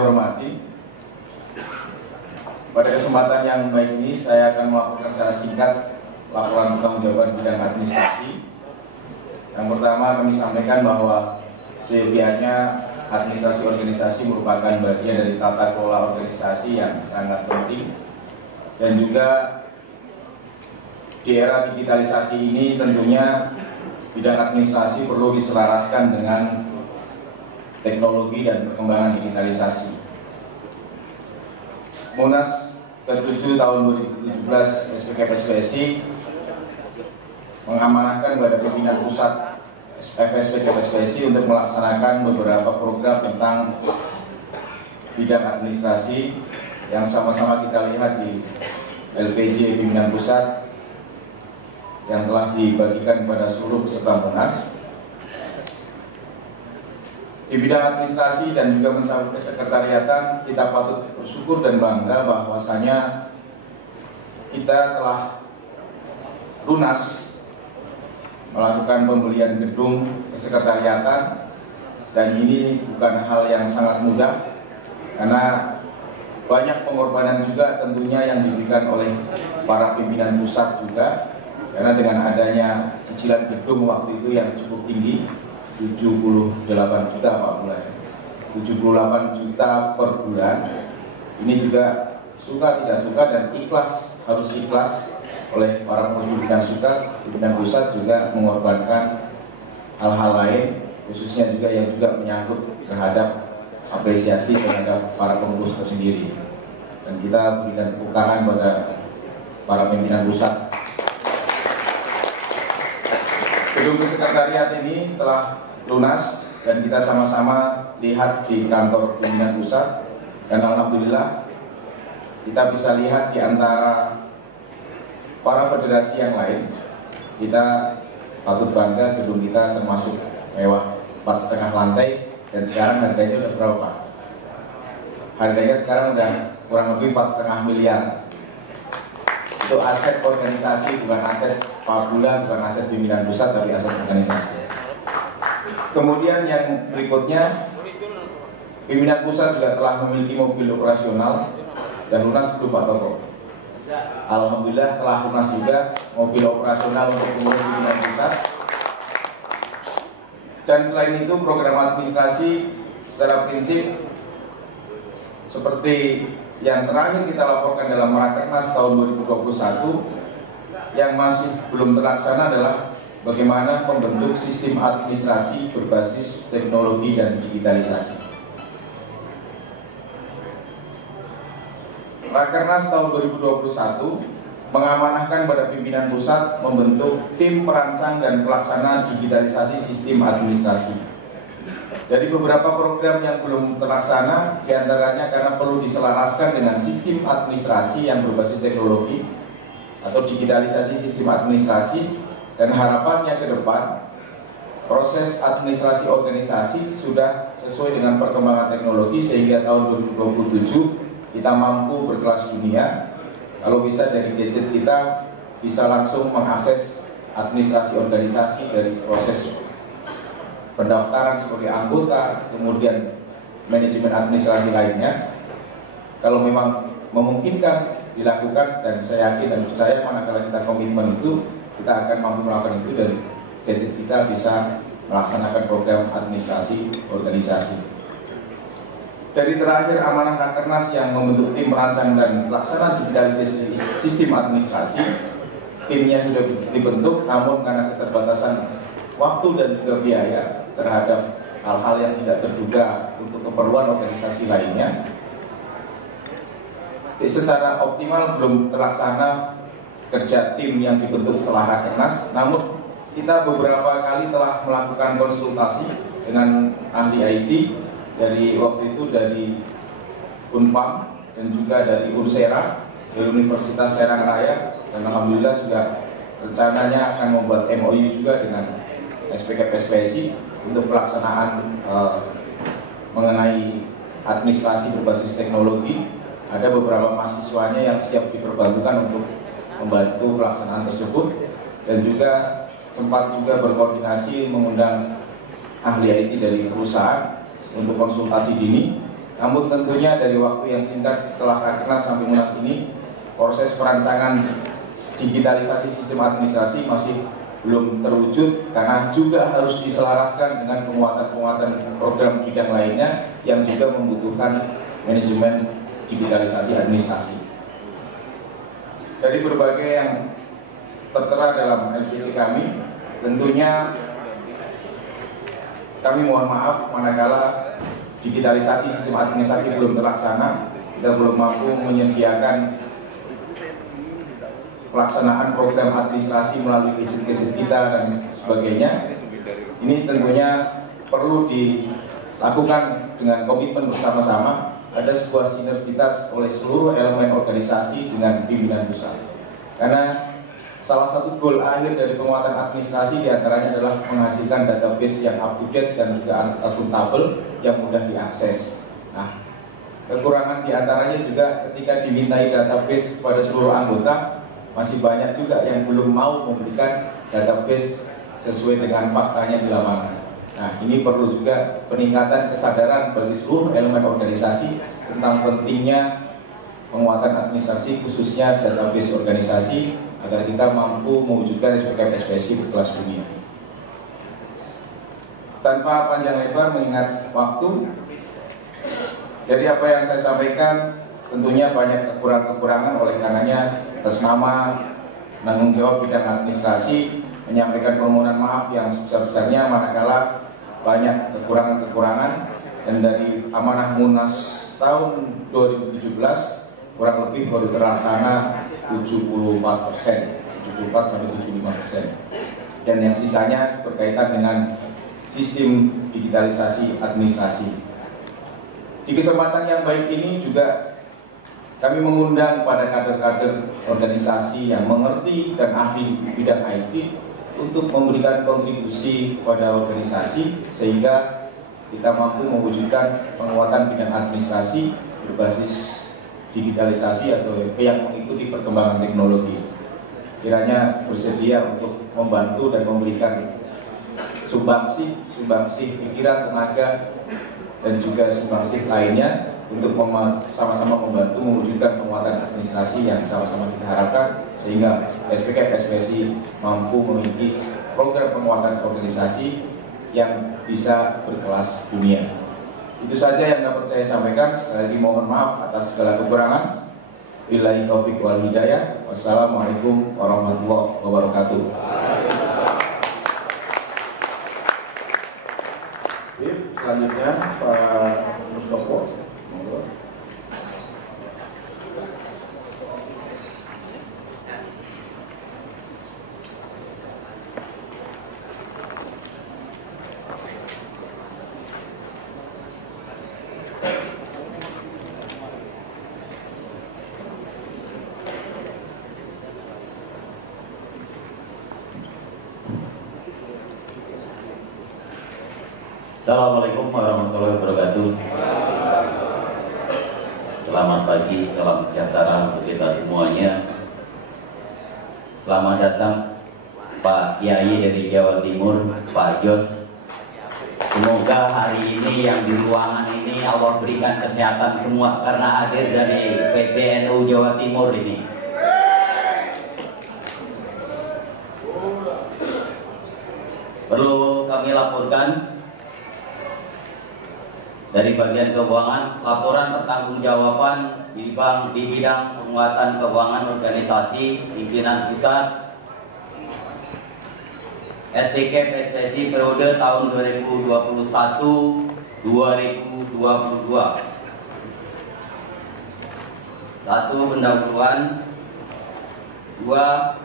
hormati, pada kesempatan yang baik ini saya akan melaporkan secara singkat laporan pertanggungjawaban bidang administrasi. Yang pertama, kami sampaikan bahwa seyogianya administrasi organisasi merupakan bagian dari tata kelola organisasi yang sangat penting, dan juga di era digitalisasi ini tentunya bidang administrasi perlu diselaraskan dengan teknologi dan perkembangan digitalisasi. Munas ke-7 tahun 2017 SPKPSPSI mengamanahkan kepada pimpinan pusat FSPKPSPSI untuk melaksanakan beberapa program tentang bidang administrasi yang sama-sama kita lihat di LPJ pimpinan pusat yang telah dibagikan kepada seluruh peserta Munas. Di bidang administrasi dan juga mencakup kesekretariatan, kita patut bersyukur dan bangga bahwasanya kita telah lunas melakukan pembelian gedung kesekretariatan, dan ini bukan hal yang sangat mudah karena banyak pengorbanan juga tentunya yang diberikan oleh para pimpinan pusat juga, karena dengan adanya cicilan gedung waktu itu yang cukup tinggi, 78 juta Pak bulan, 78 juta per bulan. Ini juga suka tidak suka dan ikhlas, harus ikhlas oleh para pimpinan pusat juga mengorbankan hal-hal lain, khususnya juga yang juga menyangkut terhadap apresiasi terhadap para pengurus tersendiri. Dan kita berikan tepuk tangan pada para pimpinan pusat. Gedung sekretariat ini telah lunas dan kita sama-sama lihat di kantor pimpinan pusat, dan alhamdulillah kita bisa lihat di antara para federasi yang lain, kita patut bangga gedung kita termasuk mewah, 4,5 lantai, dan sekarang harganya udah berapa? Harganya sekarang udah kurang lebih 4,5 miliar. Itu aset organisasi, bukan aset Pak Bulan, bukan aset pimpinan pusat, tapi aset organisasi. Kemudian yang berikutnya, pimpinan pusat juga telah memiliki mobil operasional dan lunas belum Pak Toko. Alhamdulillah telah lunas juga mobil operasional untuk pengurus pimpinan pusat. Dan selain itu program administrasi secara prinsip seperti yang terakhir kita laporkan dalam Rakernas tahun 2021, yang masih belum terlaksana adalah bagaimana pembentuk sistem administrasi berbasis teknologi dan digitalisasi. Rakernas tahun 2021 mengamanahkan pada pimpinan pusat membentuk tim perancang dan pelaksana digitalisasi sistem administrasi. Dari beberapa program yang belum terlaksana, diantaranya karena perlu diselaraskan dengan sistem administrasi yang berbasis teknologi atau digitalisasi sistem administrasi, dan harapannya ke depan proses administrasi organisasi sudah sesuai dengan perkembangan teknologi sehingga tahun 2027 kita mampu berkelas dunia. Kalau bisa dari gadget kita bisa langsung mengakses administrasi organisasi dari proses pendaftaran sebagai anggota, kemudian manajemen administrasi lainnya. Kalau memang memungkinkan dilakukan, dan saya yakin dan percaya manakala kita komitmen itu, kita akan mampu melakukan itu, dan gadget kita bisa melaksanakan program administrasi organisasi. Dari terakhir amanah Rakernas yang membentuk tim perancang dan pelaksana digitalisasi sistem administrasi, timnya sudah dibentuk, namun karena keterbatasan waktu dan juga biaya terhadap hal-hal yang tidak terduga untuk keperluan organisasi lainnya, secara optimal belum terlaksana kerja tim yang dibentuk setelah Rakernas. Namun kita beberapa kali telah melakukan konsultasi dengan ahli IT dari waktu itu dari Unpam dan juga dari Ursera, dari Universitas Serang Raya, dan alhamdulillah sudah rencananya akan membuat MOU juga dengan SPKPSPSI untuk pelaksanaan mengenai administrasi berbasis teknologi. Ada beberapa mahasiswanya yang siap diperbantukan untuk membantu pelaksanaan tersebut, dan juga sempat juga berkoordinasi mengundang ahli IT dari perusahaan untuk konsultasi dini, Namun tentunya dari waktu yang singkat setelah Rakernas sampai Munas ini, proses perancangan digitalisasi sistem administrasi masih belum terwujud karena juga harus diselaraskan dengan penguatan-penguatan program bidang lainnya yang juga membutuhkan manajemen digitalisasi administrasi. Dari berbagai yang tertera dalam LVC kami, tentunya kami mohon maaf manakala digitalisasi sistem administrasi belum terlaksana, kita belum mampu menyediakan pelaksanaan program administrasi melalui gadget-gadget kita dan sebagainya. Ini tentunya perlu dilakukan dengan komitmen bersama-sama, ada sebuah sinergitas oleh seluruh elemen organisasi dengan pimpinan pusat. Karena salah satu goal akhir dari penguatan administrasi diantaranya adalah menghasilkan database yang up-to-date dan juga akuntabel yang mudah diakses. Nah, kekurangan diantaranya juga ketika dimintai database kepada seluruh anggota, masih banyak juga yang belum mau memberikan database sesuai dengan faktanya di lapangan. Nah, ini perlu juga peningkatan kesadaran bagi seluruh elemen organisasi tentang pentingnya penguatan administrasi, khususnya database organisasi, agar kita mampu mewujudkan SPKP-SPSI berkelas dunia. Tanpa panjang lebar mengingat waktu, jadi apa yang saya sampaikan tentunya banyak kekurangan-kekurangan, oleh karenanya atas nama penanggung jawab bidang administrasi menyampaikan permohonan maaf yang sebesar-besarnya manakala banyak kekurangan-kekurangan, dan dari amanah Munas tahun 2017 kurang lebih baru terlaksana 74%, 74-75%, dan yang sisanya berkaitan dengan sistem digitalisasi administrasi. Di kesempatan yang baik ini juga kami mengundang pada kader-kader organisasi yang mengerti dan ahli bidang IT untuk memberikan kontribusi kepada organisasi sehingga kita mampu mewujudkan penguatan bidang administrasi berbasis digitalisasi atau yang mengikuti perkembangan teknologi. Kiranya bersedia untuk membantu dan memberikan sumbangsi pikiran, tenaga, dan juga sumbangsi lainnya untuk sama-sama membantu mewujudkan penguatan administrasi yang sama-sama kita harapkan, sehingga SPK-SPSI mampu memiliki program penguatan organisasi yang bisa berkelas dunia. Itu saja yang dapat saya sampaikan. Sekali lagi mohon maaf atas segala kekurangan. Billahi taufiq wal hidayah. Wassalamualaikum warahmatullahi wabarakatuh. Selanjutnya Pak Mustopo. Assalamualaikum warahmatullahi wabarakatuh. Selamat pagi, salam sejahtera untuk kita semuanya. Selamat datang Pak Kiai dari Jawa Timur, Pak Jos. Semoga hari ini yang di ruangan ini Allah berikan kesehatan semua karena hadir dari PBNU Jawa Timur ini. Perlu kami laporkan dari bagian keuangan, laporan pertanggungjawaban di bidang penguatan keuangan organisasi pimpinan pusat SDK-PSSI periode tahun 2021-2022. 1. Pendahuluan. 2.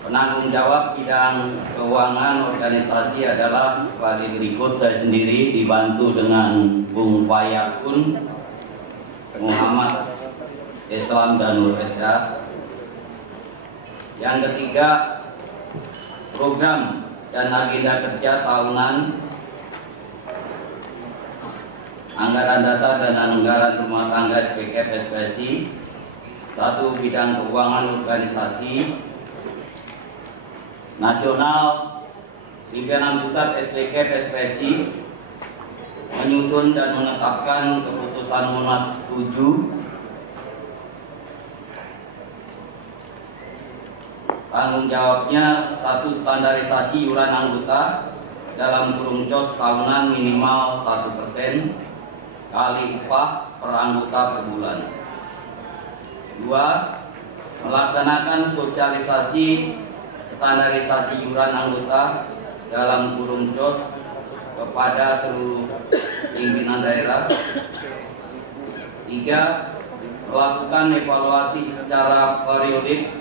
Penanggung jawab bidang keuangan organisasi adalah sebagai berikut. Saya sendiri dibantu dengan Bung Fayakun, Muhammad Islam dan Nur Esa. Yang ketiga, program dan agenda kerja tahunan, anggaran dasar dan anggaran rumah tangga SPK-SPSI. 1. Bidang keuangan organisasi nasional, pimpinan pusat SPK-SPSI. menyusun dan menetapkan keputusan Munas 7 tanggung jawabnya satu, standarisasi iuran anggota dalam kurung COS tahunan minimal 1% kali upah per anggota per bulan. 2, melaksanakan sosialisasi standarisasi iuran anggota dalam kurung COS kepada seluruh pimpinan daerah. 3, melakukan evaluasi secara periodik.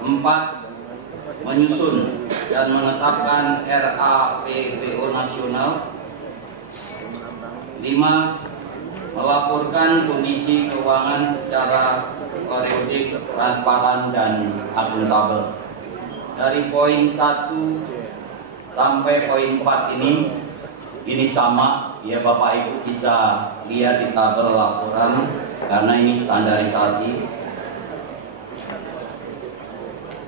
4, menyusun dan menetapkan RAPBO nasional. 5, melaporkan kondisi keuangan secara periodik, transparan dan akuntabel. Dari poin 1 sampai poin 4 ini sama ya Bapak Ibu, bisa lihat di tabel laporan karena ini standarisasi.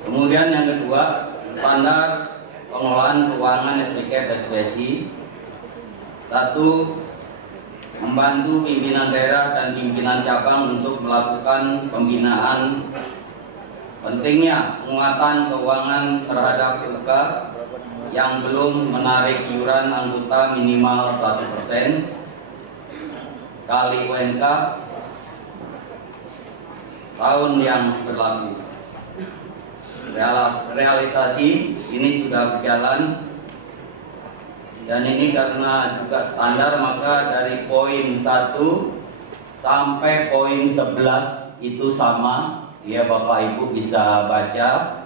Kemudian yang kedua, standar pengelolaan keuangan SPK SPSI. 1, membantu pimpinan daerah dan pimpinan cabang untuk melakukan pembinaan. Pentingnya penguatan keuangan terhadap UK yang belum menarik iuran anggota minimal 1% kali UNK tahun yang berlaku. Realisasi ini sudah berjalan, dan ini karena juga standar, maka dari poin 1 sampai poin 11 itu sama ya Bapak Ibu bisa baca.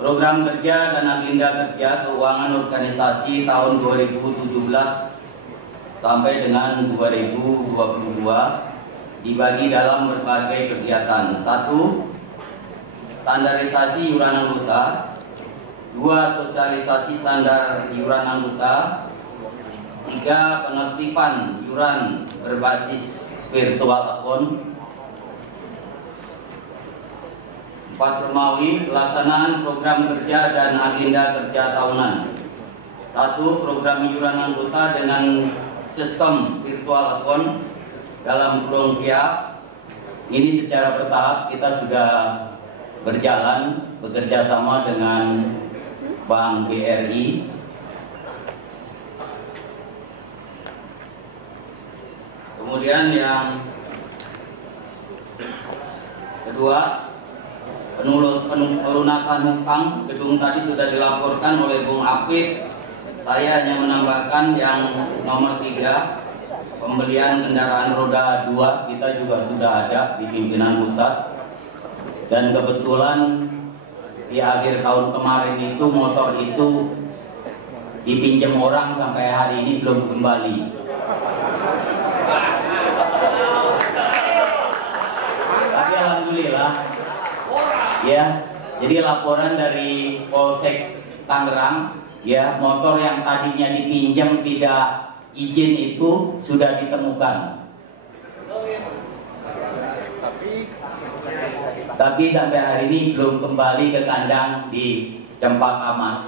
Program kerja dan agenda kerja keuangan organisasi tahun 2017 sampai dengan 2022 dibagi dalam berbagai kegiatan. 1, standarisasi iuran anggota. 2, sosialisasi standar iuran anggota. 3, penertiban iuran berbasis virtual account. 4, Romawi, pelaksanaan program kerja dan agenda kerja tahunan. 1, program iuran anggota dengan sistem virtual account dalam kurung VIA. Ini secara bertahap kita sudah berjalan bekerja sama dengan Bank BRI. Kemudian yang kedua, pelunasan hutang gedung tadi sudah dilaporkan oleh Bung Apit. Saya hanya menambahkan yang nomor 3, pembelian kendaraan roda 2 kita juga sudah ada di pimpinan pusat. Dan kebetulan di akhir tahun kemarin itu motor itu dipinjam orang sampai hari ini belum kembali. Tapi alhamdulillah ya, jadi laporan dari Polsek Tangerang ya, motor yang tadinya dipinjam tidak izin itu sudah ditemukan. Tapi sampai hari ini belum kembali ke kandang di Cempaka Mas.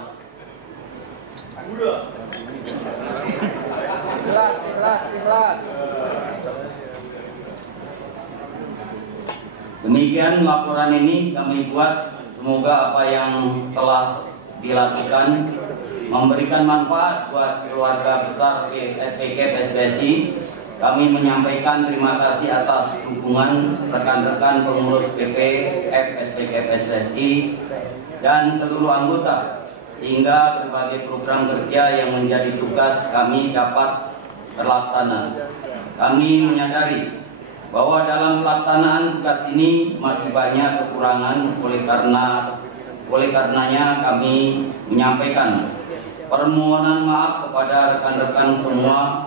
Ikhlas. Demikian laporan ini kami buat. Semoga apa yang telah dilakukan memberikan manfaat buat keluarga besar SPK SPSI. Kami menyampaikan terima kasih atas dukungan rekan-rekan pengurus PPF SPK SPSI dan seluruh anggota, sehingga berbagai program kerja yang menjadi tugas kami dapat terlaksana. Kami menyadari bahwa dalam pelaksanaan tugas ini masih banyak kekurangan, oleh karenanya kami menyampaikan permohonan maaf kepada rekan-rekan semua.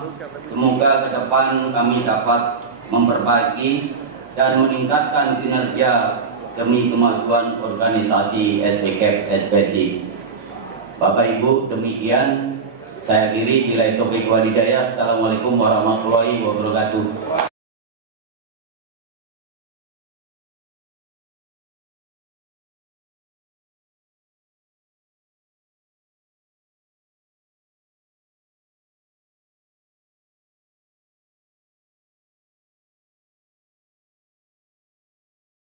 Semoga ke depan kami dapat memperbaiki dan meningkatkan kinerja demi kemajuan organisasi SPK SPSI. Bapak Ibu, demikian saya akhiri. Bila itu Assalamualaikum warahmatullahi wabarakatuh.